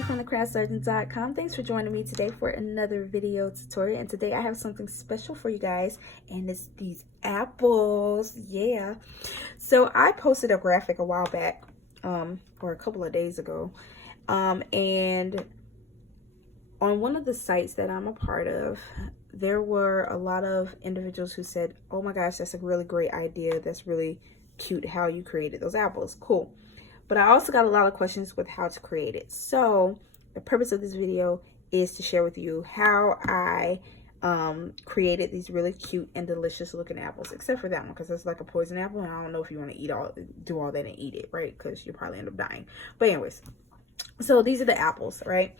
Lee from thecraftsurgeon.com. Thanks for joining me today for another video tutorial. And today I have something special for you guys, and it's these apples. Yeah. So I posted a graphic a while back, or a couple of days ago, and on one of the sites that I'm a part of, there were a lot of individuals who said, oh my gosh, that's a really great idea. That's really cute how you created those apples. Cool. But I also got a lot of questions with how to create it. So the purpose of this video is to share with you how I created these really cute and delicious looking apples, except for that one, because it's like a poison apple, and I don't know if you want to do all that and eat it, right? Because you'll probably end up dying. But anyways, so these are the apples, right?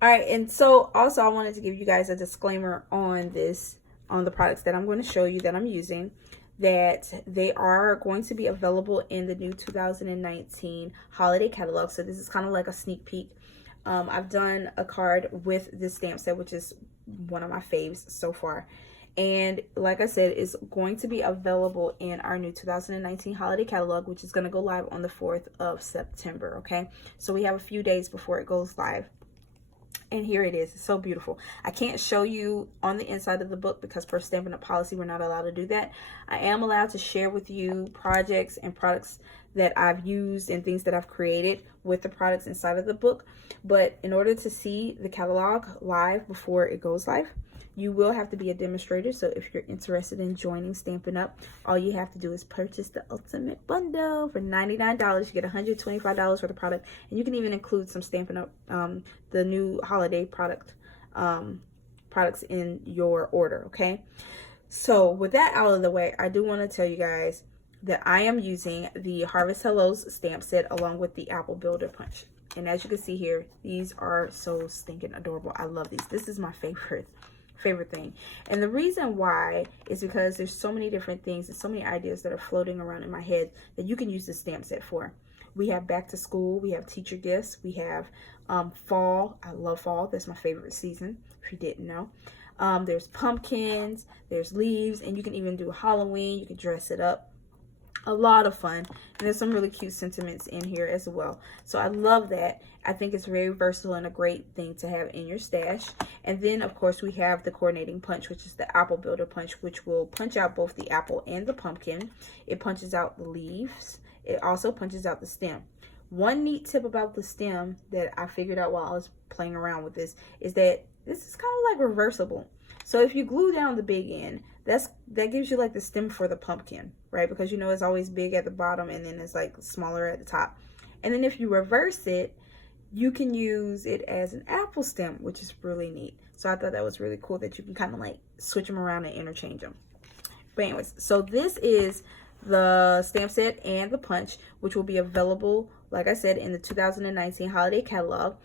All right, and so also I wanted to give you guys a disclaimer on the products that I'm going to show you that I'm using, that they are going to be available in the new 2019 holiday catalog. So this is kind of like a sneak peek. I've done a card with this stamp set, which is one of my faves so far. And like I said, it's going to be available in our new 2019 holiday catalog, which is going to go live on the 4th of September, okay? So we have a few days before it goes live. And here it is. It's so beautiful. I can't show you on the inside of the book because per Stampin' Up! Policy, we're not allowed to do that. I am allowed to share with you projects and products that I've used and things that I've created with the products inside of the book. But in order to see the catalog live before it goes live, you will have to be a demonstrator. So if you're interested in joining Stampin' Up!, all you have to do is purchase the Ultimate Bundle for $99. You get $125 worth of product, and you can even include some Stampin' Up! The new holiday products in your order, okay? So with that out of the way, I do want to tell you guys that I am using the Harvest Hellos stamp set along with the Apple Builder Punch. And as you can see here, these are so stinking adorable. I love these. This is my favorite thing. And the reason why is because there's so many different things and so many ideas that are floating around in my head that you can use this stamp set for. We have back to school, we have teacher gifts, we have fall. I love fall. That's my favorite season, if you didn't know. There's pumpkins, there's leaves, and you can even do Halloween. You can dress it up. A lot of fun, and there's some really cute sentiments in here as well. So I love that. I think it's very versatile and a great thing to have in your stash. And then of course we have the coordinating punch, which is the Apple Builder Punch, which will punch out both the apple and the pumpkin. It punches out the leaves. It also punches out the stem. One neat tip about the stem that I figured out while I was playing around with this is that this is kind of like reversible. So if you glue down the big end, that gives you like the stem for the pumpkin, right? Because you know it's always big at the bottom and then it's like smaller at the top. And then if you reverse it, you can use it as an apple stem, which is really neat. So I thought that was really cool that you can kind of like switch them around and interchange them. But anyways, so this is the stamp set and the punch, which will be available, like I said, in the 2019 holiday catalog.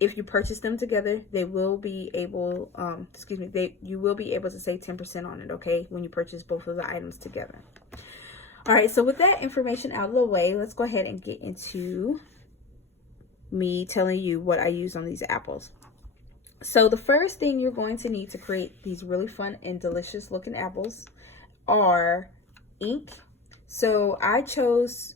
If you purchase them together, they will be able, you will be able to save 10% on it, okay, when you purchase both of the items together. All right, so with that information out of the way, let's go ahead and get into me telling you what I use on these apples. So the first thing you're going to need to create these really fun and delicious looking apples are ink. So I chose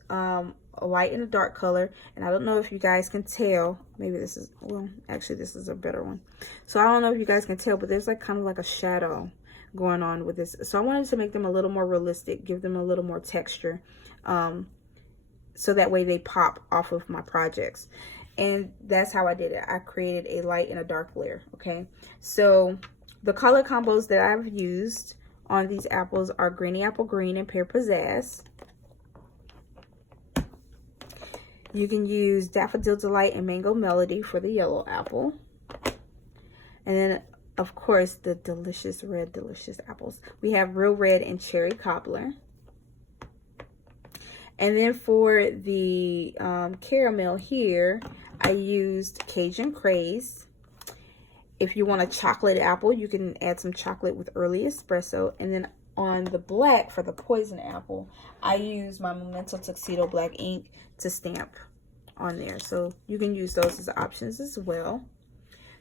a light and a dark color, and I don't know if you guys can tell. Maybe this is, well, actually this is a better one. So I don't know if you guys can tell, but there's like kind of like a shadow going on with this. So I wanted to make them a little more realistic, give them a little more texture, so that way they pop off of my projects. And that's how I did it. I created a light and a dark layer, okay? So the color combos that I've used on these apples are Greeny Apple Green and Pear Pizzazz. You can use Daffodil Delight and Mango Melody for the yellow apple. And then, of course, the delicious red, delicious apples. We have Real Red and Cherry Cobbler. And then for the caramel here, I used Cajun Craze. If you want a chocolate apple, you can add some chocolate with early espresso. And then on the black, for the poison apple, I use my Memento Tuxedo black ink to stamp on there. So you can use those as options as well.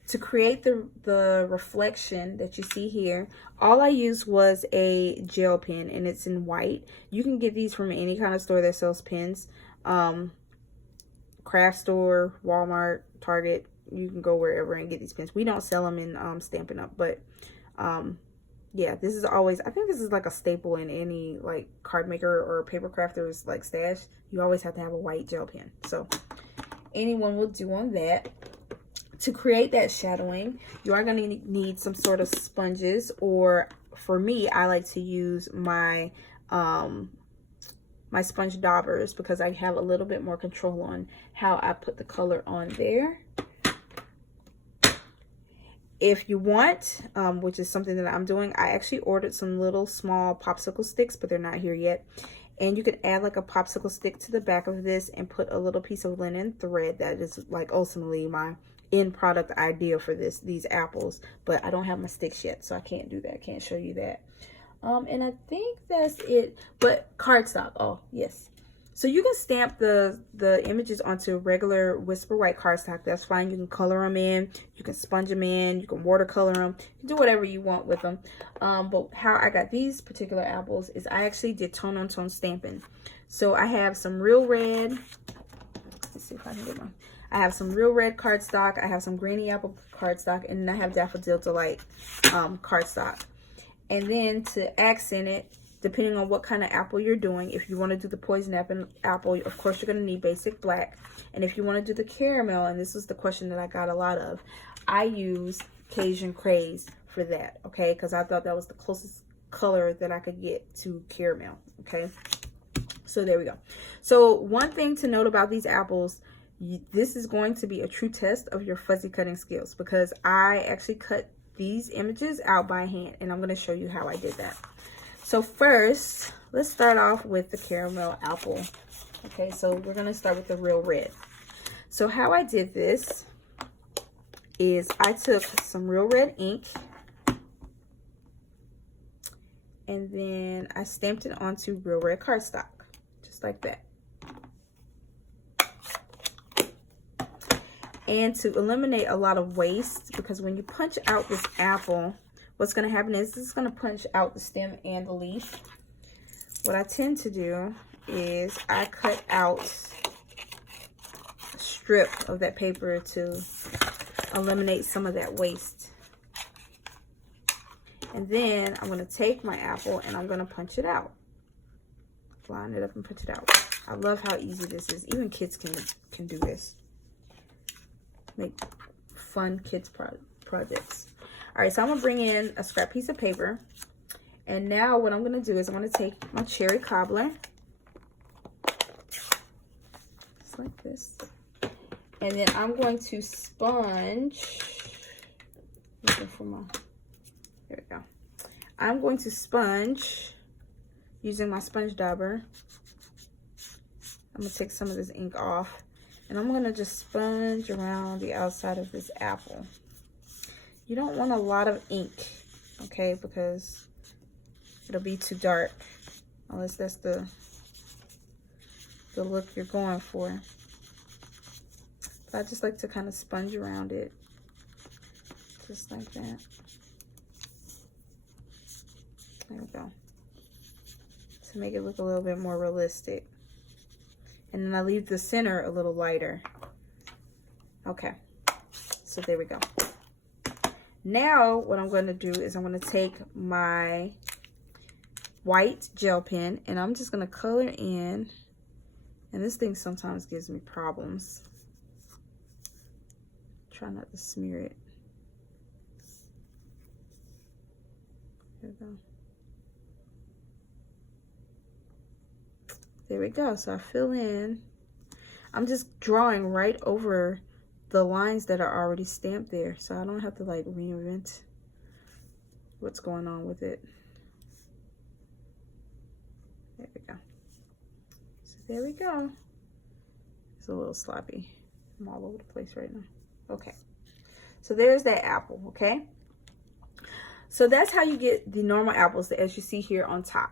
To create the reflection that you see here, all I used was a gel pen, and it's in white. You can get these from any kind of store that sells pens. Craft store, Walmart, Target, you can go wherever and get these pens. We don't sell them in Stampin' Up, but yeah, this is always, I think this is like a staple in any like card maker or paper crafter's like stash. You always have to have a white gel pen. So anyone will do on that. To create that shadowing, you are going to need some sort of sponges, or for me, I like to use my my sponge daubers because I have a little bit more control on how I put the color on there. If you want, which is something that I'm doing, I actually ordered some little small popsicle sticks, but they're not here yet. And you could add like a popsicle stick to the back of this and put a little piece of linen thread. That is like ultimately my end product idea for these apples. But I don't have my sticks yet, so I can't do that. I can't show you that. And I think that's it. But cardstock, oh yes. So you can stamp the images onto regular Whisper White cardstock. That's fine. You can color them in. You can sponge them in. You can watercolor them. You can do whatever you want with them. But how I got these particular apples is I actually did tone-on-tone stamping. So I have some real red. Let's see if I can get one. I have some real red cardstock. I have some Granny Apple cardstock. And then I have Daffodil Delight cardstock. And then to accent it, depending on what kind of apple you're doing, if you want to do the poison apple, of course you're going to need basic black. And if you want to do the caramel, and this is the question that I got a lot of, I use Cajun Craze for that, okay? Because I thought that was the closest color that I could get to caramel, okay? So there we go. So one thing to note about these apples, this is going to be a true test of your fuzzy cutting skills, because I actually cut these images out by hand, and I'm going to show you how I did that. So first, let's start off with the caramel apple. Okay, so we're going to start with the real red. So how I did this is I took some real red ink, and then I stamped it onto real red cardstock, just like that. And to eliminate a lot of waste, because when you punch out this apple, what's going to happen is this is going to punch out the stem and the leaf. What I tend to do is I cut out a strip of that paper to eliminate some of that waste. And then I'm going to take my apple and I'm going to punch it out. Line it up and punch it out. I love how easy this is. Even kids can do this. Make fun kids projects. All right, so I'm gonna bring in a scrap piece of paper, and now what I'm gonna do is I'm gonna take my cherry cobbler, just like this, and then I'm going to sponge. Looking for my, there we go. I'm going to sponge using my sponge dauber. I'm gonna take some of this ink off, and I'm gonna just sponge around the outside of this apple. You don't want a lot of ink, okay, because it'll be too dark, unless that's the look you're going for. But I just like to kind of sponge around it, just like that. There we go. To make it look a little bit more realistic. And then I leave the center a little lighter. Okay, so there we go. Now what I'm going to do is I'm going to take my white gel pen and I'm just going to color in, and this thing sometimes gives me problems. Try not to smear it. There we go. There we go. So I fill in. I'm just drawing right over the lines that are already stamped there, so I don't have to like reinvent what's going on with it. There we go. So there we go. It's a little sloppy. I'm all over the place right now. Okay. So there's that apple, okay? So that's how you get the normal apples, as you see here on top.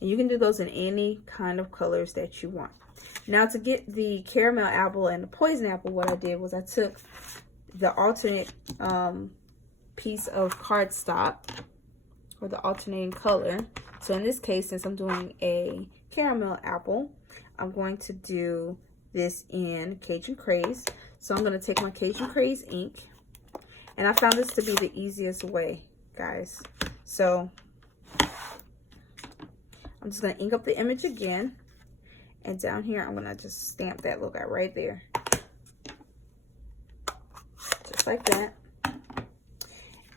And you can do those in any kind of colors that you want. Now to get the caramel apple and the poison apple, what I did was I took the alternate piece of cardstock, or the alternating color. So in this case, since I'm doing a caramel apple, I'm going to do this in Cajun Craze. So I'm going to take my Cajun Craze ink, and I found this to be the easiest way, guys. So I'm just going to ink up the image again, and down here I'm going to just stamp that little guy right there. Just like that.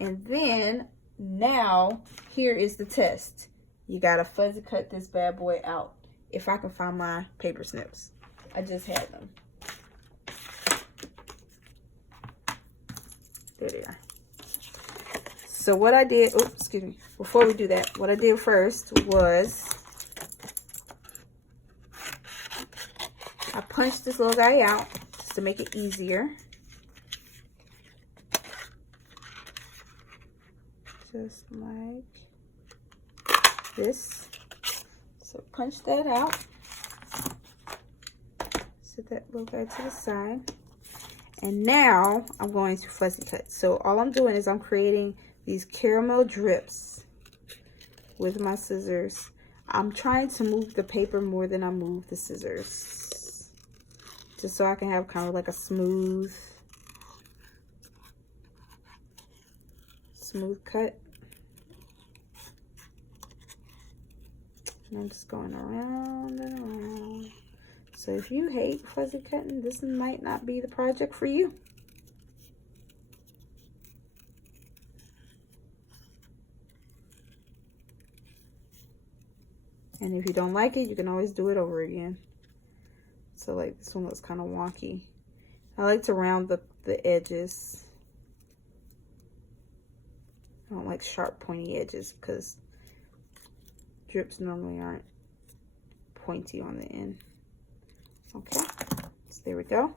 And then now here is the test. You got to fuzzy cut this bad boy out. If I can find my paper snips. I just had them. There they are. So what I did, oops, excuse me, before we do that, what I did first was I punched this little guy out just to make it easier. Just like this. So punch that out. Set that little guy to the side. And now I'm going to fuzzy cut. So all I'm doing is I'm creating these caramel drips with my scissors. I'm trying to move the paper more than I move the scissors, just so I can have kind of like a smooth cut. And I'm just going around and around. So if you hate fuzzy cutting, this might not be the project for you. And if you don't like it, you can always do it over again. So like this one looks kind of wonky. I like to round the edges. I don't like sharp pointy edges because drips normally aren't pointy on the end. Okay, so there we go.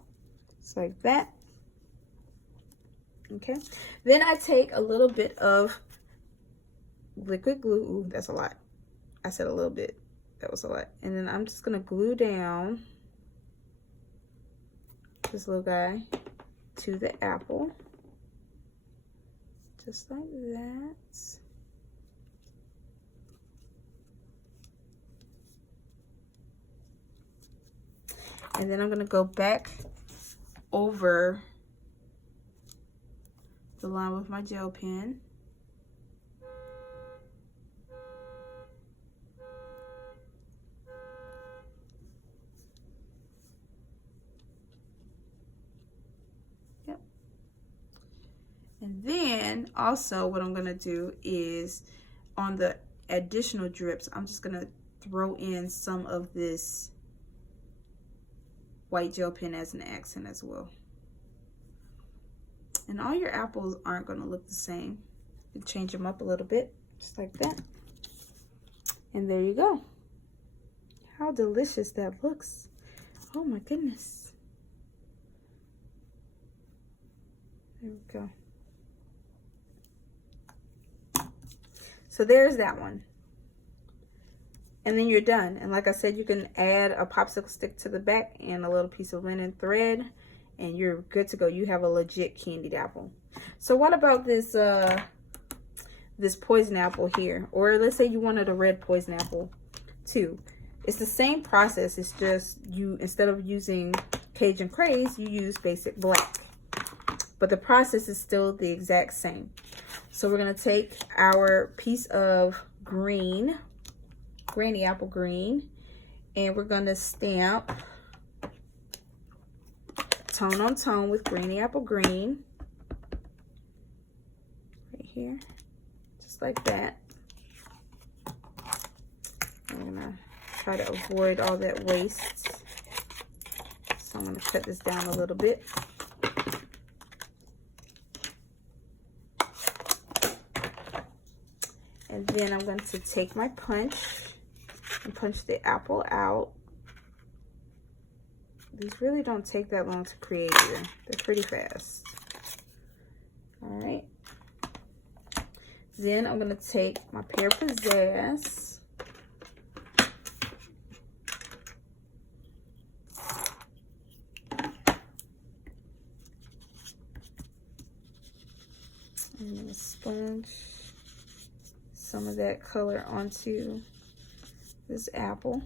Just like that. Okay, then I take a little bit of liquid glue. Ooh, that's a lot. I said a little bit. That was a lot. And then I'm just gonna glue down this little guy to the apple. Just like that. And then I'm going to go back over the line with my gel pen. Yep. And then also what I'm going to do is on the additional drips, I'm just going to throw in some of this white gel pen as an accent as well. And all your apples aren't going to look the same. You change them up a little bit, just like that. And there you go. How delicious that looks. Oh my goodness. There we go. So there's that one. And then you're done. And like I said, you can add a popsicle stick to the back and a little piece of linen thread, and you're good to go. You have a legit candied apple. So what about this this poison apple here? Or let's say you wanted a red poison apple too. It's the same process. It's just you, instead of using Cajun Craze, you use basic black. But the process is still the exact same. So we're going to take our piece of green, Granny Apple Green, and we're going to stamp tone on tone with Granny Apple Green right here, just like that. I'm going to try to avoid all that waste, so I'm going to cut this down a little bit. And then I'm going to take my punch and punch the apple out. These really don't take that long to create either. They're pretty fast. All right. Then I'm going to take my Pear Pizzazz. And I'm going to sponge some of that color onto this apple.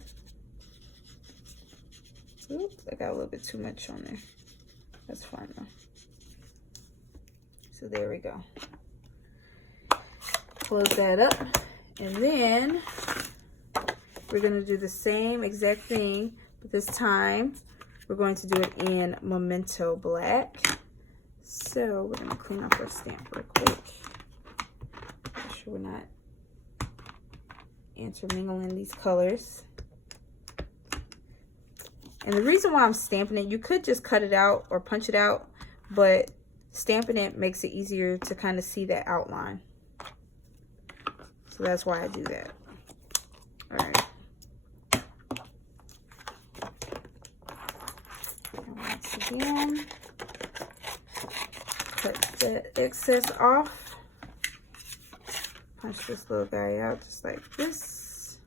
Oops, I got a little bit too much on there. That's fine though. So there we go. Close that up. And then we're going to do the same exact thing, but this time we're going to do it in Memento Black. So we're going to clean off our stamp real quick. Make sure we're not intermingling these colors. And the reason why I'm stamping it, you could just cut it out or punch it out, but stamping it makes it easier to kind of see that outline. So that's why I do that. All right. And once again, cut the excess off. Punch this little guy out just like this.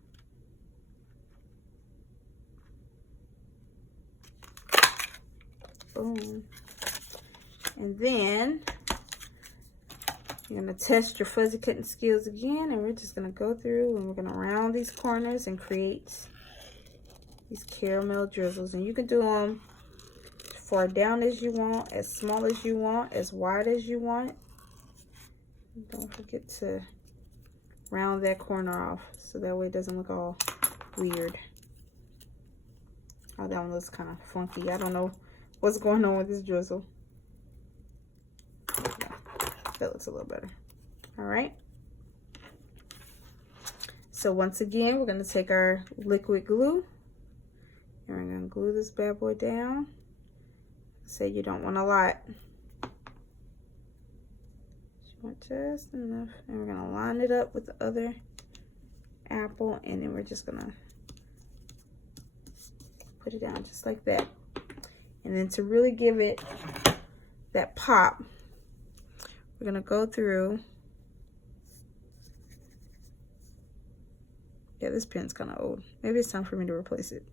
Boom. And then you're going to test your fuzzy cutting skills again, and we're just going to go through and we're going to round these corners and create these caramel drizzles. And you can do them as far down as you want, as small as you want, as wide as you want. Don't forget to round that corner off so that way it doesn't look all weird. Oh, that one looks kind of funky. I don't know what's going on with this drizzle. That looks a little better. All right. So once again, we're going to take our liquid glue and we're going to glue this bad boy down. Say you don't want a lot. You want just enough. And we're going to line it up with the other apple, and then we're just going to put it down just like that. And then to really give it that pop, we're gonna go through. Yeah, this pen's kind of old. Maybe it's time for me to replace it.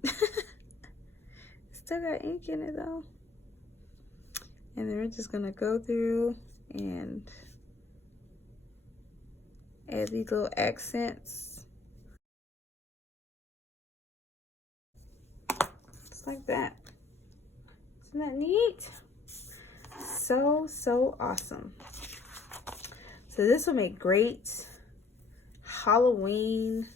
Still got ink in it though. And then we're just gonna go through and add these little accents. Just like that. Isn't that neat? So awesome. So this will make great Halloween,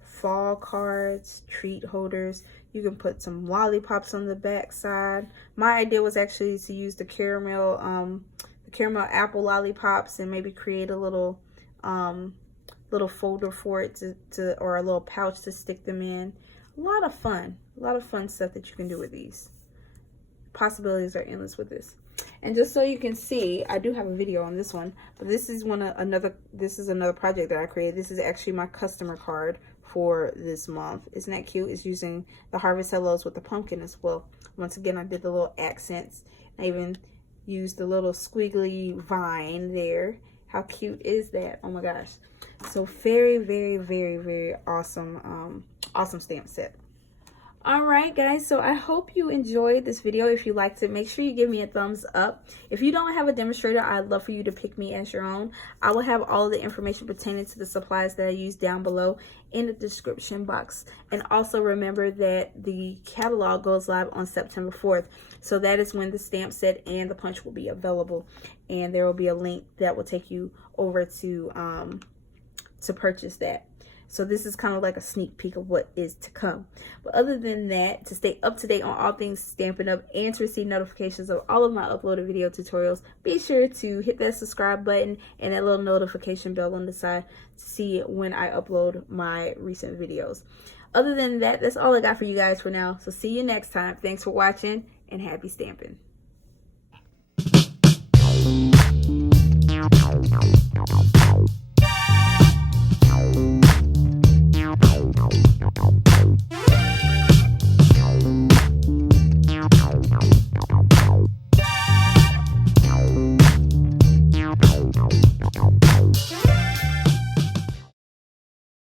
fall cards, treat holders. You can put some lollipops on the back side. My idea was actually to use the caramel apple lollipops and maybe create a little folder for it or a little pouch to stick them in. A lot of fun stuff that you can do with these. Possibilities are endless with this. And just so you can see, I do have a video on this one, but this is another project that I created. This is actually my customer card for this month. Isn't that cute? It's using the Harvest Hellos with the pumpkin as well. Once again, I did the little accents. I even used the little squiggly vine there. How cute is that? Oh my gosh. So very awesome, awesome stamp set. Alright guys, so I hope you enjoyed this video. If you liked it, make sure you give me a thumbs up. If you don't have a demonstrator, I'd love for you to pick me as your own. I will have all of the information pertaining to the supplies that I use down below in the description box. And also remember that the catalog goes live on September 4th. So that is when the stamp set and the punch will be available. And there will be a link that will take you over to purchase that. So this is kind of like a sneak peek of what is to come. But other than that, to stay up to date on all things Stampin' Up! And to receive notifications of all of my uploaded video tutorials, be sure to hit that subscribe button and that little notification bell on the side to see when I upload my recent videos. Other than that, that's all I got for you guys for now. So see you next time. Thanks for watching and happy stamping. Wow.